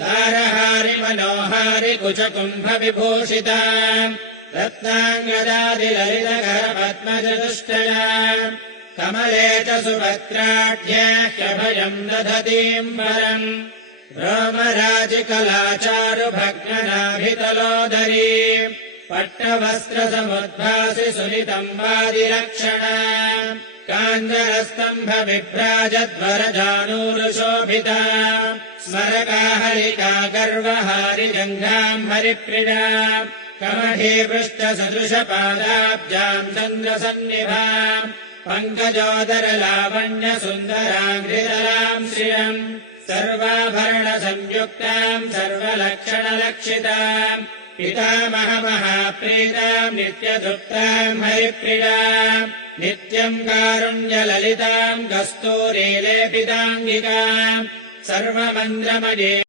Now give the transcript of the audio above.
तारहारि मनोहारि कुचकुम्भ विभूषिता रत्नाङ्गदादिललितकर पद्मचतुष्टया कमले च सुभद्राढ्याह्यभयम् दधतीम् वरम् रोमराजिकलाचारुभग्ननाभितलोदरी पट्टवस्त्रसमुद्भासि सुनितम् वादिलक्षणा काञ्जरस्तम्भ विभ्राजद्वरजानूरुशोभिता स्मरकाहलिका गर्वहारि जङ्घाम् हरिप्रिया कमढीपृष्ठसदृशपादाब्जाम् चन्द्रसन्निभा पङ्कजोदरलावण्यसुन्दराङ्घ्रितलाम् श्रियम् सर्वाभरणसंयुक्ताम् सर्वलक्षणलक्षिताम् पितामहमहाप्रीताम् नित्यतृप्ताम् हरिप्रियाम् नित्यम् कारुण्यललिताम् कस्तूरीलेपिताङ्गिकाम् सर्वमन्द्रमये